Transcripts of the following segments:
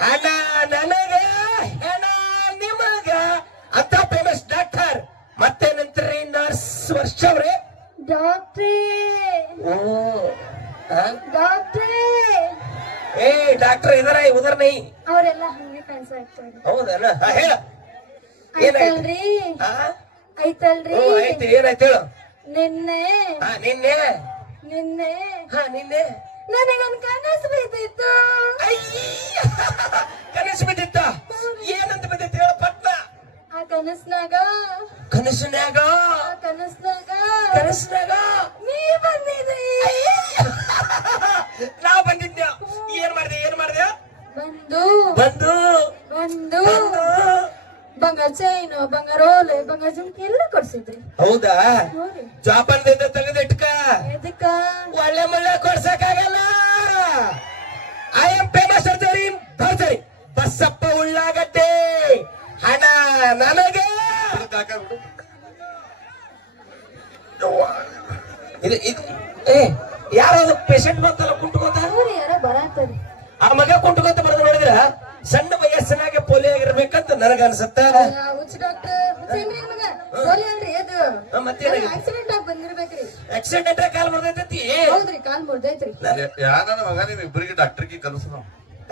ಹಣ ನನಗ ಹೆಣ ನಿಮಗ ಅಂತ ಫೇಮಸ್ ಡಾಕ್ಟರ್. ಮತ್ತೆ ನಂತರ ನರ್ಸ್ ವರ್ಷ ಅವ್ರೆ. ಡಾಕ್ಟ್ರೇ ಓ ಡಾಕ್ಟ್ರೇ. ಏ ಡಾಕ್ಟರ್ ಇದರ ಉದರ್ ನೈ ಅವರೆಲ್ಲ ಹಂಗೆ ಕಾಣಿಸ್ತಾರೆ. ಹೌದಲ್ಲ? ಹೇಳ ಆಯ್ತಲ್ರಿ ಆಯ್ತಲ್ರಿ. ಐತಿ ಏನಾಯ್ತು ಹೇಳು. ನಿನ್ನೆ ನಿನ್ನೆ ನಿನ್ನೆ ನಿನ್ನೆ ನನಗೊಂದು ಕನಸು ಬಿದ್ದಿತ್ತು. ಕನಸು ಬಿದ್ದಿತ್ತ? ಏನಂತ ಬಿದ್ದಿತ್ತು ಹೇಳ ಪಟ್ನ. ಆ ಕನಸ್ನಾಗ ಕನಸಿನ್ಯಾಗ ಕನಸಿನ್ಯಾಗ ನೀ ಬಂದಿದ್ರಿ. ನಾವ್ ಬಂದಿದ್ದೆ. ಏನ್ ಮಾಡ್ದೆ ಬಂದು ಬಂದು ಬಂದು ಬಂಗಾರ ಚೈನು ಬಂಗಾರ ಓಲೆ ಬಂಗಾರ ಜುಮ್ಕಿ ಎಲ್ಲ ಕೊಡ್ಸಿದ್ರಿ. ಹೌದಾ? ಜಾಪಾನದಿಂದ ತೆಗೆದಿಟ್ಕ ಎದಕ್ಕ ಒಳ್ಳೆ ಮುಳ್ಳೆ ಕೊಡ್ಸಕ್ಕಾಗಲ್ಲ. ಐ ಎಂ ಫೇಮಸ್ ಸರ್ಜರಿ ಭರ್ಜರಿ ಬಸ್ಸಪ್ಪ ಉಳ್ಳಾಗಡ್ಡೆ ಹಣ ನನಗೆ. ಇದು ಇದು ಯಾರಾದ್ರು ಪೇಷಂಟ್ ಬಂತಲ್ಲ ಕುಂಟ್ಕೋತ. ಯಾರೋ ಬರತ್ತರಿ. ಆ ಮಗ ಕುಂಟ್ಕೋತ ಬರೋದು ನೋಡಿದ್ರ ಸಣ್ಣ ವಯಸ್ಸಿನಾಗೆ ಪೋಲಿಯೋ ಆಗಿರ್ಬೇಕಂತ ನನಗನ್ಸತ್ತ. ಹುಚ್ಚ ಡಾಕ್ಟರ್ ಪೋಲಿಯೋ ಅಲ್ರಿ ಅದು. ಆಕ್ಸಿಡೆಂಟ್ ಆಗಿ ಬಂದಿರ್ಬೇಕ್ರಿ. ಆಕ್ಸಿಡೆಂಟ್ ಕಾಲ್ ಮುರಿದೈತಿ. ಹೌದ್ರಿ ಕಾಲ್ ಮುರಿದೈತ್ರಿ. ಯಾರ ಮಗ ನಿಮ್ ಇಬ್ಬರಿಗೆ ಡಾಕ್ಟರ್ಗೆ ಕಲ್ಸ.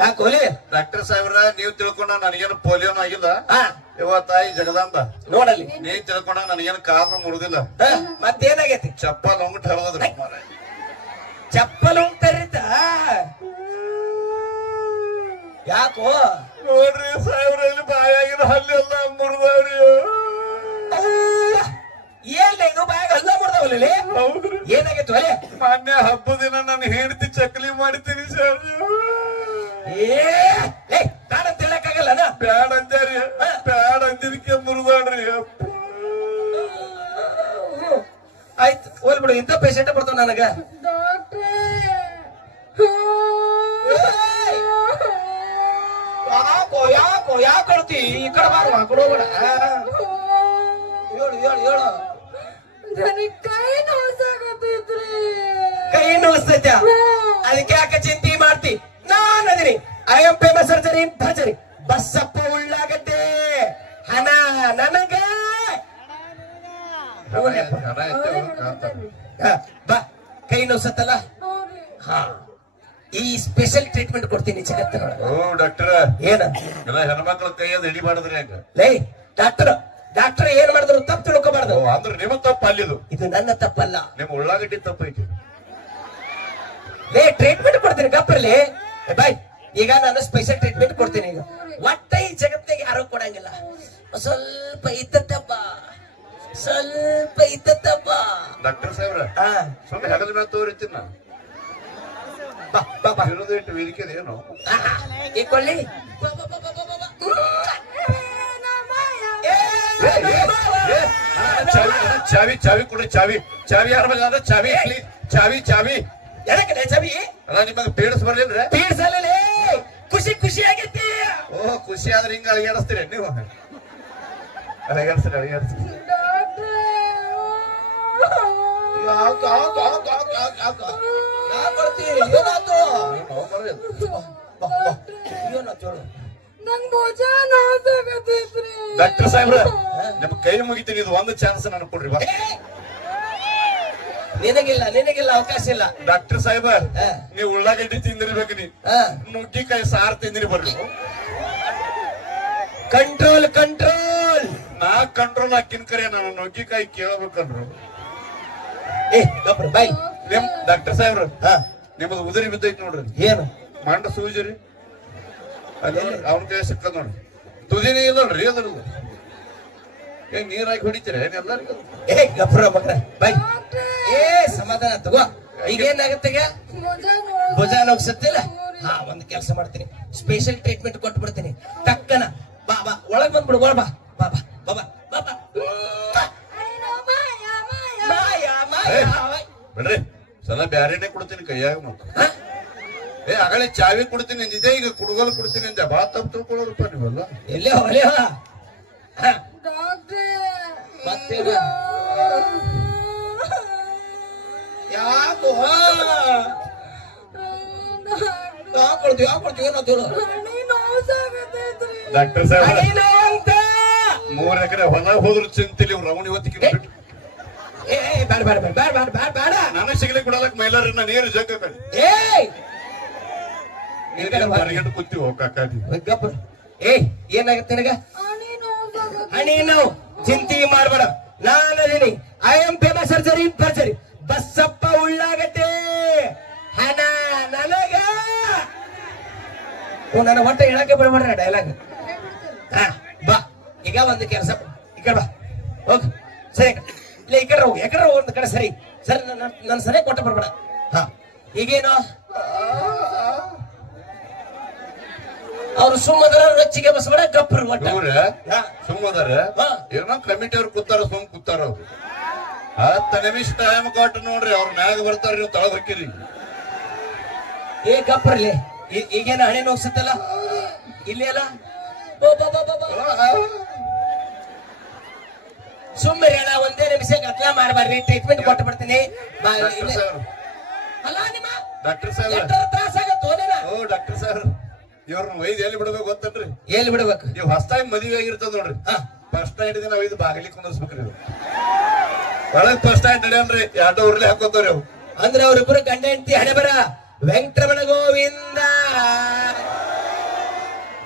ಯಾಕೋಲಿ ಡಾಕ್ಟರ್ ಸಾಹೇಬ್ರ ನೀವ್ ತಿಳ್ಕೊಂಡ ನನಗೇನು ಪೋಲಿಯೋನು ಆಗಿಲ್ಲ. ಇವತ್ತಾಯಿ ಜಗದಾಂಬ ನೋಡಲಿ ನೀವ್ ತಿಳ್ಕೊಂಡ ನನಗೇನು ಕಾರಣ ಮುರಿದಿಲ್ಲ. ಮತ್ತೇನಾಗೈತಿ? ಚಪ್ಪಲ್ ಹೋಗ್ಬಿಟ್ಟು ಹರದ್ರಿ. ಚಪ್ಪಲ್ ಹೋಗ್ತಾರಿತ. ಯಾಕೋ ನೋಡ್ರಿ ಸಾಹೇಬ್ರಲ್ಲಿ ಬಾಯಾಗಿನ ಹಲ್ಲೆಲ್ಲ ಮುರಿದವ್ರಿ. ಏನ್ ಇದು ಬಾಯಾಗ ಹಲ್ಲ ಮುರಿದವಲ್ಲ? ಹೌದ್ರಿ. ಏನಾಗೈತು ಅಲೆ? ಮೊನ್ನೆ ಹಬ್ಬದ ದಿನ ನಾನು ಹೆಂಡತಿ ಚಕ್ಲಿ ಮಾಡ್ತೀನಿ ಸರ್. ಬ್ಯಾಡ ಅಂತ ಹೇಳಕ್ಕಾಗಲ್ಲ. ಬ್ಯಾಡ ಅಂದ್ಯಾರಿ. ಬ್ಯಾಡ ಅಂದಿದಕ್ಕೆ ಮುರಿದಾಡ್ರಿ. ಆಯ್ತು ಹೋಲ್ಬಿಡು. ಇಂಥ ಪೇಷಂಟ್ ಬರ್ತಾವ ನನಗ. ಯಾಕೋ ಯಾಕೆ ಕೊಡ್ತಿ? ಈ ಕಡೆ ಬಾರು ಆ ಕಡೆ ಹೋಗ್ಬೇಡ. ಹೇಳು ಕೈ ನೋಸ್ತೈತ. ಅದಕ್ಕೆ ಯಾಕೆ ಚಿಂತೆ ಮಾಡ್ತಿ? ನಾನು ಅದೀನಿ. ಐ ಎಂ ಫೇಮಸ್ ಸರ್ಜರಿ ಭರ್ಜರಿ ಬಸ್ಸಪ್ಪ ಉಳ್ಳಾಗಡ್ಡೆ ಹಣ ನನಗೆ. ಬಾ ಕೈ ನೋಸತ್ತಲ್ಲ. ಹಾ ಈ ಸ್ಪೆಷಲ್ ಟ್ರೀಟ್ಮೆಂಟ್ ಕೊಡ್ತೀನಿ ಜಗತ್ತಿನ. ಓ ಡಾಕ್ಟರ್ ಏನ ಎಲ್ಲ ಹೆಣ್ಮಕ್ಳ ಕೈಯದ ಹಿಡಿ ಮಾಡಿದ್ರಿ ಹಂಗ. ಲೇ ಡಾಕ್ಟರ್ ಏನ್ ಮಾಡಿದ್ರು ತಪ್ಪು ತಿಳ್ಕೊಬಾರ್ದು. ಅಂದ್ರೆ ನಿಮ್ಮ ತಪ್ಪ ಅಲ್ಲಿದು. ಇದು ನನ್ನ ತಪ್ಪಲ್ಲ. ನಿಮ್ಮ ಉಳ್ಳಾಗಡ್ಡಿ ತಪ್ಪೈತಿ. ಲೇ ಟ್ರೀಟ್ಮೆಂಟ್ ಕೊಡ್ತೀನಿ ಗಪ್ಪರ್ಲಿ. ಬಾಯ್ ಈಗ ನಾನು ಸ್ಪೆಷಲ್ ಟ್ರೀಟ್ಮೆಂಟ್ ಕೊಡ್ತೀನಿ. ಈಗ ಒಟ್ಟ ಈ ಜಗತ್ತಿನಾಗ ಯಾರು ಕೊಡಂಗಿಲ್ಲ. ಸ್ವಲ್ಪ ಇತ್ತಪ್ಪ ಡಾಕ್ಟರ್ ಸಾಹೇಬ್ರ ಸುಮ್ಮನೆ ಹಗಲ ಮೇಲೆ ತೋರಿತೀನಿ ನಾನು. ಇರೋದು ಇಟ್ಟು ವೇದಿಕೆ ಏನು ಈ ಕೊಳ್ಳಿ ಚಾವಿ ಚಾವಿ ಕೊಡಿ. ಚಾವಿ ಯಾರ ಮೇಲೆ ಚಾವಿ ಚಾವಿ ಎದಕ್ಕೆ ಚಾವಿ? ಅಲ್ಲ ನಿಮಗೆ ಪೀಡಿಸ್ ಬರ್ಲಿಲ್ರಿ? ಪೀಡಿಸಲ್ಲ. ಖುಷಿ ಆಗೈತಿ. ಓ ಖುಷಿ ಆದ್ರೆ ಹಿಂಗ ಅಳಿಗಾಡಿಸ್ತೀರಿ ನೀವು? ಅಳಿಗಾಡಿಸ್ರಿ. ಡಾಕ್ಟರ್ ಸಾಹೇಬ್ರ ನಿಮ್ ಕೈ ಮುಗಿತೀನಿ. ಇದು ಒಂದು ಚಾನ್ಸ್ ನನಗೆ ಕೊಡ್ರಿ. ನಿನಗಿಲ್ಲ ಅವಕಾಶ ಇಲ್ಲ. ಡಾಕ್ಟರ್ ಸಾಹೇಬ ನೀವು ಉಳ್ಳಾಗಡ್ಡಿ ತಿಂದಿರ್ಬೇಕು. ನೀ ನುಗ್ಗಿಕಾಯಿ ಸಾರು ತಿಂದಿರಿ ಬರ್ರಿ. ಕಂಟ್ರೋಲ್ ನಾ ಕಂಟ್ರೋಲ್ ಹಾಕಿನ ಕರೆ ನಾನು ನುಗ್ಗಿಕಾಯಿ ಕೇಳಬೇಕಂದ್ರು. ಬಾಯ್ ನಿಮ್ ಡಾಕ್ಟರ್ ಸಾಹೇಬ್ರ ನಿಮ್ಮದು ಉದುರಿ ಬಿದ್ದೈತಿ ನೋಡ್ರಿ. ಏನು ಮಂಡ ಸೂಜರಿ ಅವನ ಕೈ ಸಿಕ್ಕದ್ ನೋಡ್ರಿ. ತುದಿನೇ ಇಲ್ಲ ನೋಡ್ರಿ. ಅದ್ರದ್ದು ಏನ್ ನೀರಾಗಿ ಹೊಡಿತೀರ ಎಲ್ಲರಿಗೂ? ಗಬ್ರ ಮಗ್ರ ಬಾಯ್ ಸಮಾಧಾನ ತಗೋ. ಈಗ ಏನಾಗುತ್ತೆ? ಭುಜ ನೋಗ್ಸತ್ತಿಲ್ಲ. ಹಾ ಒಂದ್ ಕೆಲಸ ಮಾಡ್ತೀನಿ. ಸ್ಪೆಷಲ್ ಟ್ರೀಟ್ಮೆಂಟ್ ಕೊಟ್ಬಿಡ್ತೀನಿ. ಟಕ್ಕನ ಬಾ ಒಳಗ್ ಬಂದ್ಬಿಡು. ಬಾ ಬಾ ಬಾ ಬಾ ಬಾ ಬಿಡ್ರಿ. ಸಲ ಬ್ಯಾರೇನೆ ಕೊಡ್ತೀನಿ ಕೈಯಾಗ. ಮತ್ತೆ ಅಗಳೆ ಚಾವಿ ಕೊಡ್ತೀನಿ ಅಂದಿದೆ. ಈಗ ಕುಡುಗೋಲು ಕೊಡ್ತೀನಿ ಅಂದೆ. ಬಾ ತಪ್ಪು ತಿಳ್ಕೊಳ್ಳೋರಪ್ಪ ನೀವೆಲ್ಲ. ಎಲ್ಲೇ ಮತ್ತೇನ ಯಾಕೋ ಯಾಕೊಳ್ತೀವಿ ಏನೋ ಡಾಕ್ಟರ್ ಸಾಹೇಬ್ ಹಣಿ ನೋವು ಅಂತ 3 ಎಕರೆ ಹೊಲ ಹೋದ್ರು ಚಿಂತಿಲಿ ರಮಣಿ ಹೊತ್ತಿಗೆ ಏ ಬೇಡ ಬೇಡ ಬೇಡ ಬೇಡ ಬೇಡ ಬೇಡ ಬೇಡ ನನಗೆ ಸಿಗ್ಲಿಕ್ಕೆ ಬಿಡಲಕ್ ಮೈಲಾರನ್ನ ನೀರು ಜಗ್ಗ ಏಯ್ ಹೊರಗಡೆ ಕೂತೀವಿ ಕಾಕಾದಿ ಗಪ್ಪ ಏಯ್ ಏನಾಗತ್ತೆ ನಿನಗ ಹಣಿ ನೋವು ಚಿಂತೆ ಮಾಡ್ಬೇಡ ನಾನದೀನಿ I am famous surgery in surgery Basappa ಉಳ್ಳಾಗತ್ತೆ ಹಣ ನನಗ ನನ್ನ ಹೊಟ್ಟೆ ಹೇಳಕ್ಕೆ ಬರಬೇಡ ಡೈಲಾಗ್ ಹಾ ಬಾ ಈಗ ಒಂದು ಕೆಲಸ ಈ ಕಡೆ ಬಾ ಹೋಗ್ ಸರಿ ಇಲ್ಲ ಈ ಕಡೆ ಹೋಗು ಯಾಕಡೆ ಒಂದು ಕಡೆ ಸರಿ ಸರಿ ನನ್ನ ಸರಿ ಕೊಟ್ಟ ಬರ್ಬೇಡ ಹಾ ಈಗೇನು ಅವ್ರು ಸುಮ್ಮದರ ರೊಚ್ಚಿಗೆ ಬಸಬೇಡ ಗಪ್ಪರು ಒಟ್ಟ ಸುಮ್ಮದಾರ ಏನೋ ಕಮಿಟಿ ಅವ್ರು ಕೂತಾರ ಸುಮ್ ಕೂತಾರ ಅವ್ರು 10 ನಿಮಿಷ ಟೈಮ್ ಕೊಟ್ಟು ನೋಡ್ರಿ ಅವ್ರ ಮ್ಯಾಗ ಬರ್ತಾರ ನೀವು ತಳಗ್ ಹಾಕಿರಿ ಏ ಗಪ್ಪರ್ಲಿ ಈಗೇನು ಹಣೆ ನೋಗ್ಸತ್ತಲ್ಲ ಇಲ್ಲಿ ಅಲ್ಲ ಸುಮ್ಮನೆ ಹೇಳ ಒಂದೇ ನಿಮಿಷ ಗತ್ಲ ಮಾಡಬಾರ್ರಿ ಟ್ರೀಟ್ಮೆಂಟ್ ಕೊಟ್ಟು ಬಿಡ್ತೀನಿ ಅಲ್ಲ ನಿಮ್ಮ ಡಾಕ್ಟರ್ ಸಾಹೇಬ್ ತ್ರಾಸ ಆಗತ್ತೋ ಓ ಡಾಕ್ಟರ್ ಸಾಹೇಬ್ ಇವ್ರನ್ನ ಒಯ್ದು ಎಲ್ಲಿ ಬಿಡ್ಬೇಕು ಗೊತ್ತನ್ರಿ ಎಲ್ಲಿ ಬಿಡ್ಬೇಕು ನೀವು ಹೊಸದಾಗಿ ಮದುವೆ ಆಗಿರ್ತದ ನೋಡ್ರಿ ಫಸ್ಟ್ ನೈಟ್ ದಿನ ಒಯ್ದು ಬಾಗಿಲಿ ಕುಂದರ್ಸ್ಬೇಕ್ರಿ ಒಳಗ್ ಫಸ್ಟ್ ನೈಟ್ ನಡೆಯಲ್ರಿ 2 ಉರ್ಲಿ ಹಾಕೋತಾವ್ರಿ ಅವು ಅಂದ್ರೆ ಅವ್ರಿಬ್ರು ಗಂಡ ಹೆಂಡತಿ ಹಣೆ ಬರ ವೆಂಕಟರಮಣ ಗೋವಿಂದ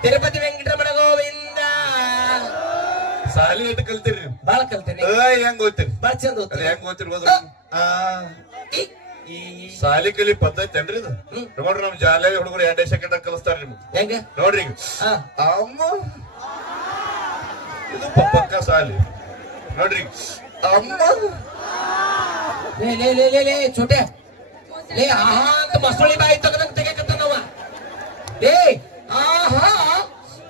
ತಿರುಪತಿ ವೆಂಕಟರಮಣ ಗೋವಿಂದ ಸಾಲಿ ಎಟ್ಟು ಕಲ್ತೀರಿ ನೀವು ಬಾಳ ಕಲ್ತೇನೆ ಹೆಂಗ್ ಓದ್ತೀರಿ ಬಾಳ ಚಂದ ಓದ್ತೀನಿ. ಹೆಂಗ್ ಓದ್ತಿರ್ ಸಾಲಿ ಕಲಿ ಪದ್ಧತಿ ಏನ್ರಿ ಇದು ನೋಡ್ರಿ ನಮ್ ಜಾಲಿ ಹುಡುಗರು 2 ಸೆಕೆಂಡ್ ಕಲಿಸ್ತಾರ ನಿಮ್ಗೆ ಹೆಂಗ ನೋಡ್ರಿ ಅಮ್ಮ ಇದು ಪಕ್ಕ ಸಾಲಿ ನೋಡ್ರಿ ಅಮ್ಮ ಲೇ ಚೋಟೆ ಲೇ ಆಹಾ ಅಂತ ಮಸಳಿ ಬಾಯಿ ತಗದಂಗ ತೆಗಕತ್ತ ನಾವ ಲೇ ಆಹಾ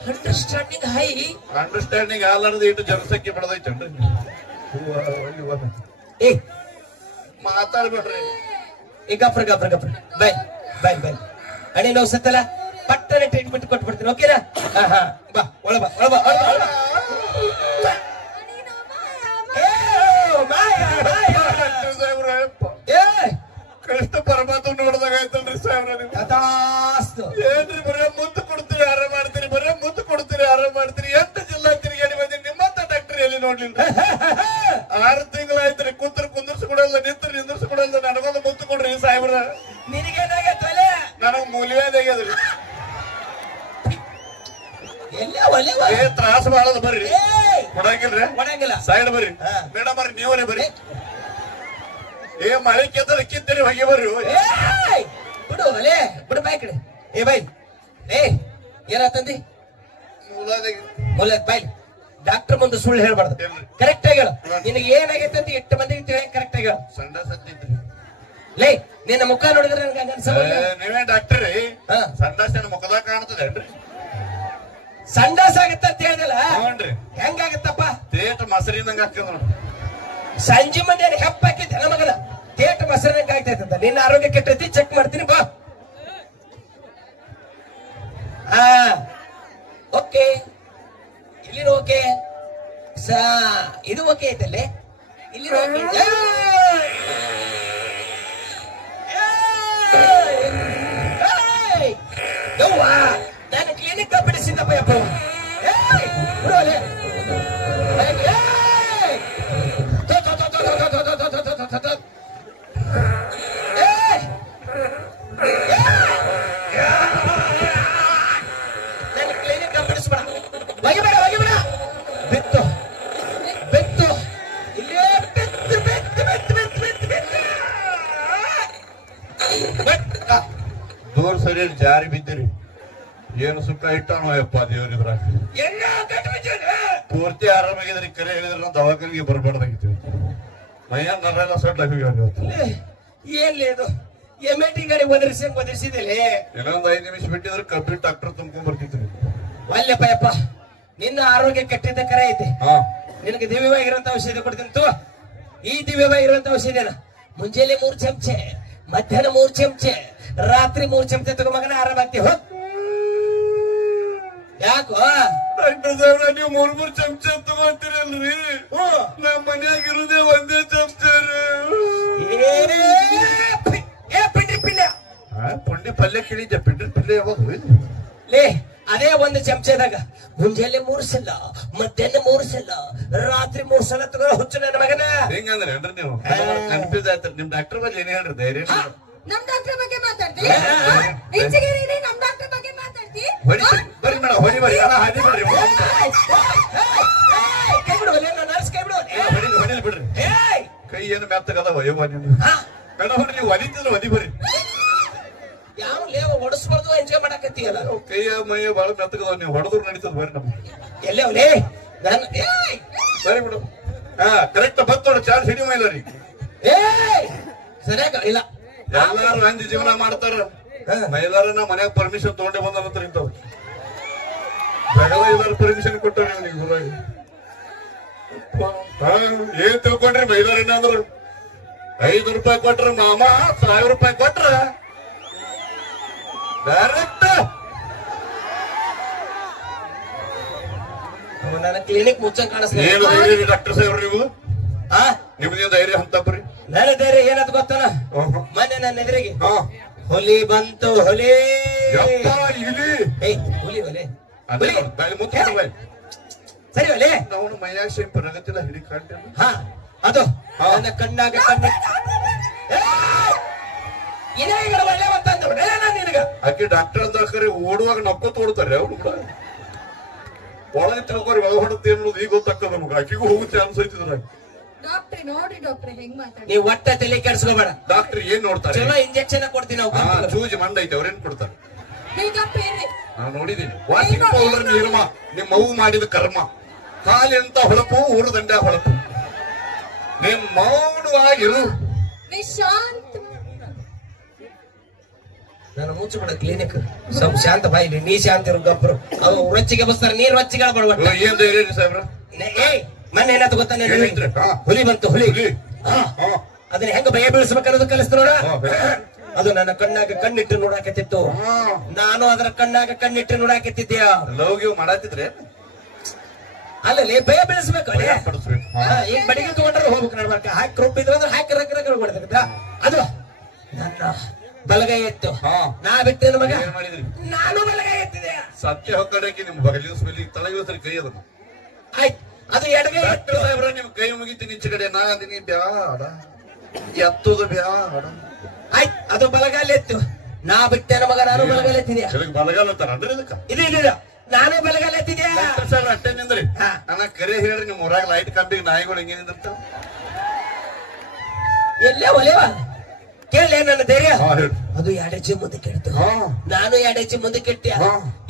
ಅಂಡರ್ಸ್ಟ್ಯಾಂಡಿಂಗ್ ಹೈ ಅಂಡರ್ಸ್ಟ್ಯಾಂಡಿಂಗ್ ಆಲಾರ್ದ ಇಟ್ಟು ಜನಸಂಖ್ಯೆ ಬೆಳೆದೈತೇನ್ರಿ ಏ ಮಾತಾಡ್ಬೇಡ್ರಿ ಈಗ ಗಪ್ರ ಬೈ ಹಣೆ ನೋವು ಸತ್ತಲ್ಲ ಪಟ್ಟನೆ ಟ್ರೀಟ್ಮೆಂಟ್ ಕೊಟ್ಬಿಡ್ತೀನಿ ಓಕೆನಾ ಬಾ ಒಳ ಬಾ ಕಷ್ಟ ಪರಮಾತ್ಮ ನೋಡಿದಾಗ ಆಯ್ತಲ್ರಿ ಸಾಹೇಬ್ರ ಏನ್ರಿ ಬರೇ ಮುತ್ತು ಕೊಡ್ತೀರಿ ಆರಾಮ್ ಮಾಡ್ತೀರಿ ಬರೇ ಮುತ್ತು ಕೊಡ್ತೀರಿ ಆರಾಮ್ ಮಾಡ್ತೀರಿ 8 ಜಿಲ್ಲಾ ತಿರುಗಾಡಿ ಬಂದಿ ನಿಮ್ಮಂತ ಡಾಕ್ಟರ್ ಎಲ್ಲಿ ನೋಡ್ಲಿಲ್ಲ 6 ತಿಂಗಳಾಯ್ತ್ರಿ ಕುಂದರ್ಸ್ಕೊಡಲ್ಲ ನಿಂದ್ರಸ್ಕೊಡಲ್ಲ ನನಗೊಂದು ಮುತ್ತು ಕೊಡ್ರಿ ಸಾಹೇಬ್ರ ನಿನಗೇನಾಗತ್ತಲ್ಲ ನನಗ್ ಮೂಲ್ಯಾದಾಗ್ಯದ್ರಿ ತ್ರಾಸ ಬಾಳದ ಬರ್ರಿ ಕೊಡಂಗಿಲ್ರಿ ಸೈಡ್ ಬರ್ರಿ ಮೇಡಮ್ ಬರ್ರಿ ನೀವರೇ ಬರ್ರಿ ಏ ಮಳೆ ಕೆತ್ತದ ಕಿತ್ತರಿ ಹೋಗಿ ಬರ್ರಿ ಬಿಡು ಅಲೇ ಬಿಡು ಬಾಯ್ ಕಡೆ ಏ ಬಾಯ್ ಏ ಏನಾತಂದಿ ಮೂಲ ಬಾಯ್ ಡಾಕ್ಟರ್ ಮುಂದೆ ಸುಳ್ಳು ಹೇಳ್ಬಾರ್ದು ಕರೆಕ್ಟ್ ಆಗಿ ಹೇಳು ನಿನಗೆ ಏನಾಗೈತೆ ಅಂತ 8 ಮಂದಿಗೆ ಕರೆಕ್ಟ್ ಆಗಿ ಹೇಳು ಸಂಡ ಸತ್ತಿದ್ರಿ ಲೇ ನಿನ್ನ ಮುಖ ನೋಡಿದ್ರೆ ನನಗೆ ನೀವೇ ಡಾಕ್ಟರ್ ಸಂಡಾಸ ಮುಖದಾಗ ಕಾಣ್ತದೇನ್ರಿ ಸಂಡಾಸ ಆಗತ್ತ ಅಂತ ಹೇಳಿದಲ್ಲ ನೋಡ್ರಿ ಹೆಂಗಾಗತ್ತಪ್ಪ ತೇಟ ಮೊಸರಿನಂಗ ಹಾಕದ ನೋಡ್ರಿ ಸಂಜೆ ಮಂದಿ ಹೆಪ್ಪ ಹಾಕಿದ್ದೆ ನನ್ನ ಮಗನ ತೇಟ ಮೊಸರಿನಂಗ ಆಗ್ತೈತಂತ ನಿನ್ನ ಆರೋಗ್ಯ ಕೆಟ್ಟೈತಿ ಚೆಕ್ ಮಾಡ್ತೀನಿ ಬಾ ಓಕೆ ಇಲ್ಲಿ ಓಕೆ ಇದು ಓಕೆ ಐತಲ್ಲೇ ಇಲ್ಲಿ ಯವ್ವ ನಾನು ಕ್ಲಿನಿಕ್ ಬಿಡಿಸಿದ್ದಪ್ಪ ಯಪ್ಪ ನಾನು ಕ್ಲಿನಿಕ್ ಬಿಡಿಸ್ಬೇಡ ಒಗಿಬೇಡ ಬಿತ್ತು ಇಲ್ಲೇ ದೂರ ಸರಿ ಜಾರಿ ಬಿದ್ದಿರಿ ಏನು ಸುಖ ಇಟ್ಟಾನೋ ಯಪ್ಪ ದೇವ್ರಿದ್ರಾಗ ಪೂರ್ತಿ ಆರಾಮಾಗಿದ್ರಿ ಕರೆ ಹೇಳಿದ್ರೆ ನಾವು ದವಾಖಾನಿಗೆ ಬರ್ಬಾರ್ದಾಗಿತ್ತು ಮೈಯ ನರೆಲ್ಲ ಸೊಡ್ಡ ಏನ್ಲಿ ಇದು MIT ಗಾಡಿ ಒದರಿಸಿದಿಲ್ಲ ಇನ್ನೊಂದು 5 ನಿಮಿಷ ಬಿಟ್ಟಿದ್ರೆ ಕಂಪ್ಲೀಟ್ ಡಾಕ್ಟರ್ ತುಂಬ್ಕೊಂಡ್ ಬರ್ತಿದ್ರಿ ಅಲ್ಲಪ್ಪ ಯಪ್ಪ ನಿನ್ನ ಆರೋಗ್ಯ ಕೆಟ್ಟಿದ್ದ ಕರೆ ಐತೆ ನಿನಗೆ ದಿವ್ಯವಾಗಿರುವಂತ ಔಷಧಿ ಕೊಡ್ತೀನಿ ತಗೋ ಈ ದಿವ್ಯವಾಗಿರುವಂತ ಔಷಧಿನ ಮುಂಜಾನೆ 3 ಚಮಚೆ ಮಧ್ಯಾಹ್ನ 3 ಚಮಚೆ ರಾತ್ರಿ 3 ಚಮಚೆ ತಗೋ ಮಗನ ಆರಾಮಾಗ್ತಿ ಹೋಗ್ ಯಾಕೋ ಡಾಕ್ಟರ್ ಸಾಹೇಬ್ರ ನೀವು 3 ಚಮಚೆ ತಗೋತೀರಲ್ರಿ ನಮ್ಮ ಮನ್ಯಾಗಿರುದೇ ಒಂದೇ ಚಮಚೆ ಪಿಂಡ್ರಿ ಪಿಲ್ಯ ಪುಂಡಿ ಪಲ್ಯ ಕೇಳಿದ್ದೆ ಪಿಂಡ್ರಿ ಪಲ್ಯ ಯಾವಾಗ ಲೇ ಅದೇ ಒಂದು ಚಮಚದಾಗ ಮುಂಜಾನೆ 3 ಸಲ, ಮಧ್ಯಾಹ್ನ 3 ಸಲ, ರಾತ್ರಿ 3 ಸಲ ತಗೋ ಹುಚ್ಚು ನನ್ನ ಮಗನ. ಹೆಂಗಂದ್ರೆ ಏನ್ರಿ ನೀವು ಕನ್ಫ್ಯೂಸ್ ಆಯ್ತು. ನಿಮ್ ಡಾಕ್ಟರ್ ಬಗ್ಗೆ ಏನ್ ಹೇಳ್ರಿ ಧೈರ್ಯ? ನಮ್ ಡಾಕ್ಟರ್ ಬಗ್ಗೆ ಮಾತಾಡ್ತೀವಿ, ಇಂಜಿನಿಯರಿಂಗ್ ನಮ್ ಡಾಕ್ಟರ್ ಬಗ್ಗೆ ಮಾತಾಡ್ತೀವಿ. ಬರ್ರಿ ಮೇಡಮ್, ಹೊಡಿ ಬರ್ರಿ, ಹಾದಿ ಬಿಡ್ರಿ, ಹೊಡಿಲಿ ಬಿಡ್ರಿ. ಕೈ ಏನು ಮೆತ್ತಗದವ ಯವ್ವ ನೀವು. ಮೇಡಮ್ ನೀವು ಹೊಡಿತಿದ್ರು ಹೊಡಿ ಬರ್ರಿ. ಯಾವ ಲೇವ ಹೊಡಸ್ಬಾರ್ದು ಎಂಜಾಯ್ ಮಾಡಕತ್ತೀಯಲ್ಲ. ಕೈಯ ಮೈಯ ಬಾಳ ಮೆತ್ತಗದವ, ನೀವು ಹೊಡೆದ್ರು ನಡೀತದ ಬರ್ರಿ ನಮ್ಗೆ. ಎಲ್ಲೇ ಅವಲೇ ಸರಿ ಬಿಡು. ಕರೆಕ್ಟ್ ಬತ್ ನೋಡು, ಚಾರ್ಜ್ ಹಿಡಿ ಮೈಲ ರೀ. ಸರಿಯಾಗ ಇಲ್ಲ. ಎಲ್ಲಾರು ಹಂದಿ ಜೀವನ ಮಾಡ್ತಾರ. ಮೈಲಾರನ ಮನ್ಯಾಗ ಪರ್ಮಿಷನ್ ತಗೊಂಡೆ ಬಂದ ನಂತರ ಇಂಥವ್ ಜಗದ ಎಲ್ಲಾರು ಪರ್ಮಿಷನ್ ಕೊಟ್ಟಾರ ನೀವು. ಏನ್ ತಿಳ್ಕೊಂಡ್ರಿ? ಮೈಲಾರನ ಅಂದ್ರು 5 ರೂಪಾಯಿ ಕೊಟ್ರ ಮಾಮ, 1000 ರೂಪಾಯಿ ಕೊಟ್ರ ಡೈರೆಕ್ಟ್ ನನ್ನ ಕ್ಲಿನಿಕ್ ಮುಚ್ಚಂಗ್ ಕಾಣಿಸ್ತೀನಿ. ಏನು ಧೈರ್ಯ ಡಾಕ್ಟರ್ ಸಾಹೇಬ್ರು ನೀವು? ನಿಮ್ದೇನು ಧೈರ್ಯ ಅಂತ ಬರ್ರಿ. ನನ್ನ ಧೈರ್ಯ ಏನಂತ ಗೊತ್ತಲ್ಲ, ಮೊನ್ನೆ ನನ್ನ ಎದುರಿಗೆ ಹುಲಿ ಬಂತು. ಹುಲಿ ಹುಲಿ ಹುಲಿ ಸರಿ ಒಲೆ ನಾವು ಮೈಯಾಶೆ ಪ್ರಗತಿಲ್ಲ ಹಿಡಿ ಕಾಣ್ತೇವೆ. ಅದು ನನ್ನ ಕಣ್ಣಾಗ ಕಣ್ಣಿ ಒಳ್ಳೆ ನಿನಗ. ಆಕೆ ಡಾಕ್ಟರ್ ಅಂತ ಕರೆ ಓಡುವಾಗ ನಕ್ಕೋತ್ ಓಡ್ತಾರೆ ಅವ್ರು ಕೂಡ. ಒಳಗೆ ತಿಳ್ಕೊರಿ ಒಳ ಹೊಡುತ್ತೆ ಅನ್ನೋದು ಈಗ ಗೊತ್ತಾಗ್ತದ ನಮ್ಗೆ. ಆಕೆಗೂ ಹೋಗೋ ಚಾನ್ಸ್ ಐತಿದ್ರ. ನೀವು ಒಟ್ಟ ತಲೆ ಕೆಡ್ಸ್ಕೋಬೇಡ. ಡಾಕ್ಟರ್ ಏನ್ ನೋಡ್ತಾರೆ? ಚಲೋ ಇಂಜೆಕ್ಷನ್ ಕೊಡ್ತೀನಿ. ಚೂಜ್ ಮಂಡ ಐತೆ, ಅವ್ರೇನ್ ಕೊಡ್ತಾರೆ? ನಾನು ನೋಡಿದೀನಿ. ವಾಷಿಂಗ್ ಪೌಡರ್ ನಿರ್ಮ ನಿಮ್ ಮಗು ಮಾಡಿದ ಕರ್ಮ. ಕಾಲೆಂತ ಹೊಳಪು, ಊರು ದಂಡ ಹೊಳಪು. ನಿಮ್ ಮೌನವಾಗಿರು. ನಾನು ಮುಚ್ಚಬೇಡ ಕ್ಲಿನಿಕ್. ಸ್ವಲ್ಪ ಶಾಂತ ಬಾಯಿಲಿ, ನೀ ಶಾಂತಿ ಇರು. ಗಬ್ಬರು ಅವು ರೊಚ್ಚಿಗೆ ಬಸ್ತಾರೆ, ನೀರ್ ರೊಚ್ಚಿಗೆ ಆಗ್ಬಾರ್ದು. ಏನ್ ಧೈರ್ಯ ರೀ ಸಾಹೇಬ್ರ? ಮೊನ್ನೆ ಏನಾಯ್ತು ಗೊತ್ತಾ? ಹುಲಿ ಬಂತು. ಹುಲಿ ಅದನ್ನ ಹೆಂಗ ಭಯ ಬೀಳಿಸ್ಬೇಕನ್ನೋದು ಕಲಿಸ್ತು ನೋಡ. ಅದು ನನ್ನ ಕಣ್ಣಾಗ ಕಣ್ಣಿಟ್ಟು ನೋಡಾಕತ್ತಿತ್ತು. ನಾನು ಅದರ ಕಣ್ಣಾಗ ಕಣ್ಣಿಟ್ಟು ನೋಡಾಕತ್ತಿದ್ದೆ. ಲವ್ ಮಾಡಾತಿದ್ರೆ ಅಲ್ಲಲ್ಲಿ ಭಯ ಬೀಳಿಸ್ಬೇಕು. ಈಗ ಬಡಿಗೆ ತಗೊಂಡ್ರೆ ಹೋಗ್ಬೇಕು. ನಡ್ಬಾರ್ಕ ಹಾಕಿ ರುಬ್ಬಿದ್ರು ಅಂದ್ರೆ ಹಾಕಿ ರಕ್ಕ ಹೊಡೆದ. ಅದು ನನ್ನ ಬಲಗೈ ಎತ್ತು. ನಾ ಬಿಟ್ಟೇನು ಮಗ? ನಾನು ಬಲಗೈ ಎತ್ತಿದೆ. ಸತ್ಯ ಹೊಕ್ಕಡಕ್ಕೆ ನಿಮ್ ಬಗಲಿನ ಸ್ಮೆಲ್ ತಳಗಿನ ಕೈ ಅದನ್ನು. ಆಯ್ತು, ಅದು ಎಡಗೈ ಎತ್ತು. ಸಾಹೇಬ್ರ ನಿಮ್ ಕೈ ಮುಗಿತೀನಿ ಈಚೆ ಕಡೆ. ನಾ ಅದೀನಿ ಬ್ಯಾಡ, ಎತ್ತುದು ಬ್ಯಾಡ. ಆಯ್ತು, ಅದು ಬಲಗಾಲ ಎತ್ತು. ನಾ ಬಿಟ್ಟೇನ ಮಗ? ನಾನು ಬಲಗಾಲ ಎತ್ತಿದ್ಯಾ? ಬಲಗಾಲ ಅಂತಾರ ಅಂದ್ರೆ ಇದಕ್ಕ ಇದು ನಾನು ಬಲಗಾಲ ಎತ್ತಿದ್ಯಾ? ಸಾಹೇಬ್ರ ಅಟ್ಟೆ ನಿಂದ್ರಿ. ನನ್ನ ಕರೆ ಹೇಳ್ರಿ, ನಿಮ್ ಊರಾಗ ಲೈಟ್ ಕಂಬಿಗೆ ನಾಯಿಗಳು ಹೆಂಗೆ ನಿಂದಿರ್ತಾವ? ಎಲ್ಲೇ ಒಲೆವ ಕೇಳಲೇ ನನ್ನ ಧೈರ್ಯ. ಅದು 2 ಹೆಜ್ಜೆ ಮುಂದೆ ಕೆಡ್ತು. ನಾನು 2 ಹೆಜ್ಜೆ ಮುಂದೆ ಕೆಟ್ಟ.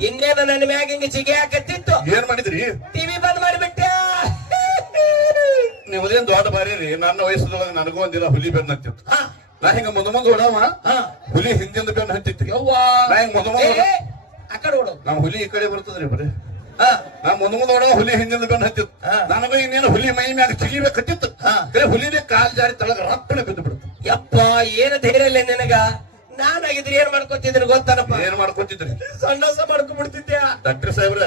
ಇನ್ನೇನು ನನ್ನ ಮ್ಯಾಗ ಹಿಂಗ ಚಿಗೆ ಹಾಕತ್ತಿತ್ತು. ಏನ್ ಮಾಡಿದ್ರಿ? ಟಿವಿ ಬಂದ್ ಮಾಡಿಬಿಟ್ಟೆ. ನಿಮ್ಮದೇನ್ ದೊಡ್ಡ ಬಾರಿ ರೀ. ನನ್ನ ವಯಸ್ಸದೊಳಗೆ ನನಗೂ ಒಂದಿನ ಹುಲಿ ಬೆನ್ನ ಹತ್ತಿತ್ತು. ನಾ ಹಿಂಗ ಮುಂದೆ ಓಡವ, ಹುಲಿ ಹಿಂದಿಂದ ಬೆನ್ನ ಹತ್ತಿತ್ತು. ನಾ ಹಿಂಗ ಮುಂದೆ ಆ ಕಡೆ ಓಡೋ. ನಮ್ ಹುಲಿ ಈ ಕಡೆ ಬರ್ತದ್ರಿ ಬರೀ. ನಾ ಮುಂದೆ ಓಡವ, ಹುಲಿ ಹಿಂದಿಂದ ಬೆನ್ನ ಹತ್ತಿತ್ತು. ನನಗೂ ಇನ್ನೇನು ಹುಲಿ ಮೈ ಮ್ಯಾಗ ಚಿಗಿಬೇಕತ್ತಿತ್ತು. ಹುಲಿನೇ ಕಾಲ್ ಜಾರಿ ತಳಗ ರಪ್ಪನೆ ಬಿದ್ದು ಬಿಡ್ತು. ಯಪ್ಪ, ಏನು ಧೈರ್ಯ ಇಲ್ಲ ನಿನಗ. ನಾನಾಗಿದ್ರೆ ಏನ್ ಮಾಡ್ಕೊತಿದ್ದೀನಿ ಗೊತ್ತಾನಪ್ಪ? ಏನ್ ಮಾಡ್ಕೊತಿದ್ರಿ? ಸಣ್ಣಸ ಮಾಡ್ಕೊಂಡ್ಬಿಡ್ತಿದ್ಯಾ ಡಾಕ್ಟರ್ ಸಾಹೇಬ್ರ.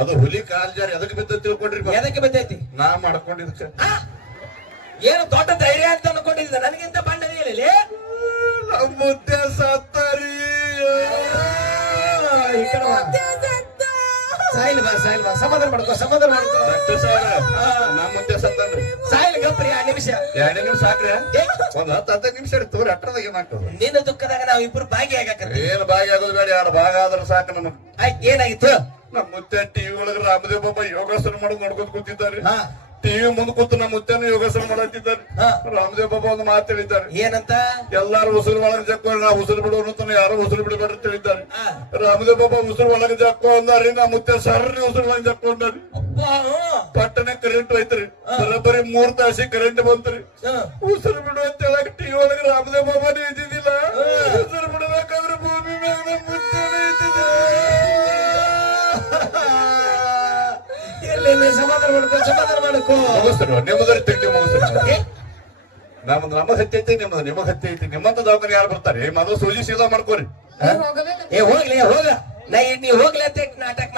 ಅದು ಹುಲಿ ಕಾಲ್ ಜಾರಿ ಅದಕ್ಕೆ ಬಿದ್ದ ತಿಳ್ಕೊಂಡ್ರಿ? ಎದಕ್ಕೆ ಬಿದ್ದೈತಿ? ನಾ ಮಾಡ್ಕೊಂಡಿದ್ದಕ್ಕೆ. ಏನು ದೊಡ್ಡ ಧೈರ್ಯ ಅಂತ ಅನ್ಕೊಂಡಿದ್ದ? ನನಗಿಂತ ಬಂಡದಿಯಲ್ಲಿ ಮುದ್ದೆ ಸತ್ತರಿ. ಸಾಯಿಲ್ ಬಾ, ಸಾಯಿಲ್ ಬಾ, ಸಮಾಧಾನ ಮಾಡ್ಕೋ, ಸಮಾಧಾನ ಮಾಡ್ಕೋ. ಡಾಕ್ಟರ್ ಸಾಹೇಬ್ರ, ನಾ ಮುದ್ದೆ ಸತ್ತನ್ರಿ. ಸಾಯಿಲ್ ಗಪ್ರಿ 2 ನಿಮಿಷ. 2 ನಿಮಿಷ ಸಾಕ್ರಿ? ಒಂದ್ 10 ನಿಮಿಷ ಇರ್ತವ್ರಿ. ಅಟ್ರದಾಗ ಏನ್ ಆಗ್ತದೆ? ನಿನ್ನ ದುಃಖದಾಗ ನಾವಿಬ್ರು ಭಾಗಿ ಆಗಕ್ಕೆ. ಏನ್ ಭಾಗಿ ಆಗೋದು ಬೇಡ, 2 ಭಾಗ ಆದ್ರೆ ಸಾಕು ನಮಗ್. ಆಯ್ತು, ಏನಾಗಿತ್ತು? ನಮ್ಮ ಮುತ್ತೆ ಟಿವಿ ಒಳಗೆ ರಾಮದೇವ್ ಬಾಬಾ ಯೋಗಾಸನ ಮಾಡೋದು ನೋಡ್ಕೊತ ಕೂತಿದ್ದಾರೆ. ಟಿವಿ ಮುಂದ್ ಕೂತು ನಮ್ಮ ಮುತ್ತೆನೂ ಯೋಗಾಸನ ಮಾಡತ್ತಿದ್ದಾರೆ. ರಾಮದೇವ್ ಬಾಬಾ ಒಂದು ಮಾತು ಹೇಳಿದ್ದಾರೆ. ಏನಂತ? ಎಲ್ಲಾರು ಉಸಿರು ಒಳಗೆ ಜಕ್ಕೊಂಡು ನಾ ಉಸಿರು ಬಿಡೋನು ಅಂತಾನೆ, ಯಾರು ಉಸಿರು ಬಿಡಬೇಡ ಅಂತ ಹೇಳಿದ್ದಾರೆ. ರಾಮದೇವ್ ಬಾಬಾ ಉಸಿರು ಒಳಗೆ ಜಕ್ಕೋ ಅಂದಾರಿ. ನಾ ಮುತ್ತೆ ಸರ್ರಿ ಉಸಿರು ಒಳಗೆ ಜಕ್ಕೊಂಡ್ರಿ. ಪಟ್ಟನೆ ಕರೆಂಟ್ ಹೋಯ್ತ್ರಿ. ಬರೋಬ್ಬರಿ 3 ತಾಸಿ ಕರೆಂಟ್ ಬಂತ್ರಿ. ಉಸಿರು ಬಿಡು ಅಂತ ಹೇಳಕ್ ಟಿವಿ ಒಳಗೆ ರಾಮದೇವ್ ಬಾಬಾನೇ ಇದ್ದಿದ್ದಿಲ್ಲ. ಉಸಿರು ಬಿಡಬೇಕಾದ್ರೆ ಭೂಮಿ ಮ್ಯಾಗ ಮುತ್ತೇನೆ ಇದ್ದಿದ್ದೆ. ಸಮಾಧಾನ ಮಾಡ್ಕೋ, ಸಮಾಧಾನ ಮಾಡ್ಕೋ. ಮುಗಿಸ್ರು ನಿಮ್ಮದ್ರ ತಿಂಡಿ ಮುಗಿಸ್ರು. ನಮಗ್ ಹತ್ತಿ ಐತಿ, ನಿಮಗ್ ಹತ್ತಿ ಐತಿ. ನಿಮ್ಮಂತ ದವಾಖಾನೆ ಯಾರು ಬರ್ತಾರೆ? ಮೊದಲು ಸೂಜಿ ಸೀದಾ ಮಾಡ್ಕೋರಿ. ಹೋಗ್ಲಿ, ಹೋಗ. ನೀವ್ ಹೋಗ್ಲಿ ಅಂತ ನಾಟಕ